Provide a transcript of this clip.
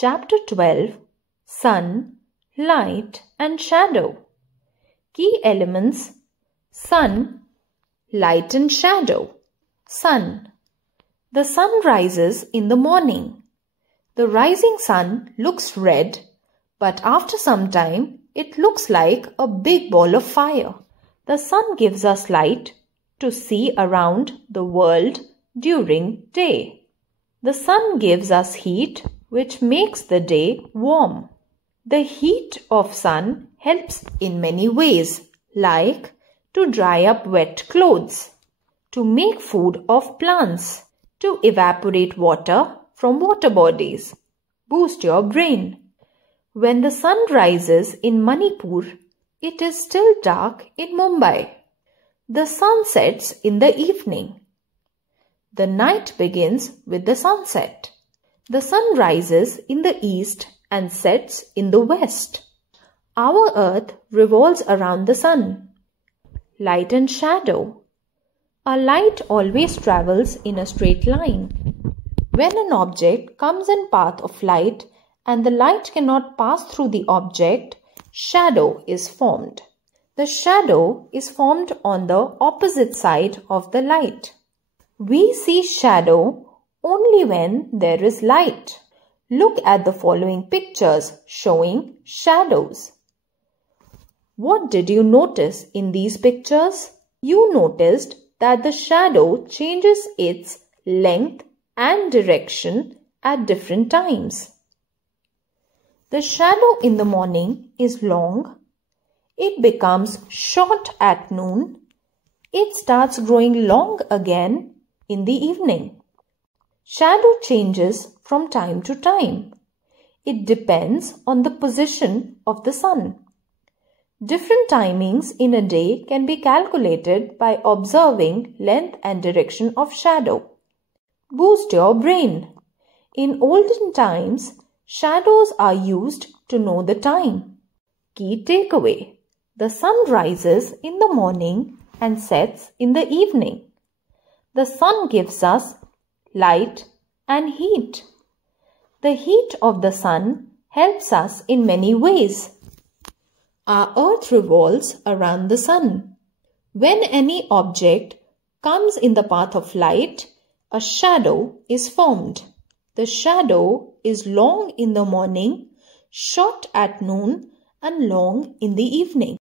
Chapter 12 Sun, Light and Shadow. Key elements: sun, light and shadow. Sun. The sun rises in the morning. The rising sun looks red, but after some time it looks like a big ball of fire. The sun gives us light to see around the world during day. The sun gives us heat, which makes the day warm. The heat of sun helps in many ways, like to dry up wet clothes, to make food of plants, to evaporate water from water bodies, boost your brain. When the sun rises in Manipur, it is still dark in Mumbai. The sun sets in the evening. The night begins with the sunset. The sun rises in the east and sets in the west. Our earth revolves around the sun. Light and shadow. A light always travels in a straight line. When an object comes in path of light and the light cannot pass through the object, shadow is formed. The shadow is formed on the opposite side of the light. We see shadow only when there is light. Look at the following pictures showing shadows. What did you notice in these pictures? You noticed that the shadow changes its length and direction at different times. The shadow in the morning is long. It becomes short at noon. It starts growing long again in the evening. Shadow changes from time to time. It depends on the position of the sun. Different timings in a day can be calculated by observing length and direction of shadow. Boost your brain. In olden times, shadows are used to know the time. Key takeaway: the sun rises in the morning and sets in the evening. The sun gives us light and heat. The heat of the sun helps us in many ways. Our earth revolves around the sun. When any object comes in the path of light, a shadow is formed. The shadow is long in the morning, short at noon, and long in the evening.